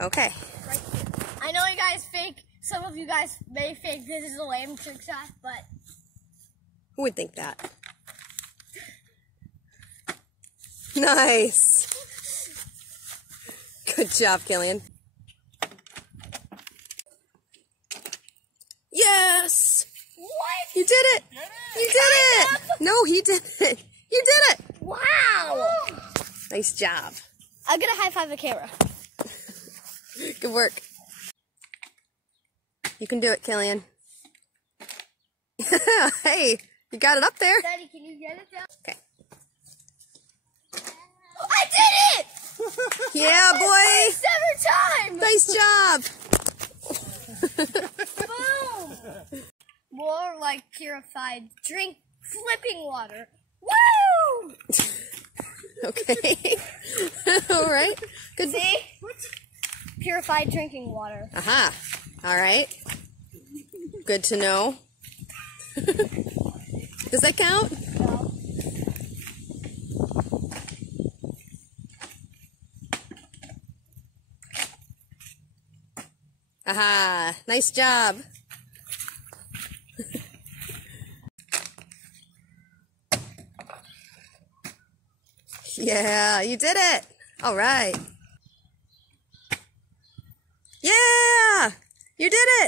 Okay. Right here. I know you guys think, some of you guys may think this is a lame trick shot, but Who would think that? Nice. Good job, Killian. Yes! what? You did it! You did it! No, he did it! You did it! Wow! Nice job. I'm gonna high five the camera. Good work. You can do it, Killian. Hey, you got it up there. Daddy, can you get it down? Okay. I did it! Yeah, boy! 7 times! Nice job! Boom! More like purified drink flipping water. Woo! Okay. All right. Good. See? Purified drinking water. Aha. All right. Good to know. Does that count? No. Aha. Nice job. Yeah, you did it. All right. Yeah, you did it.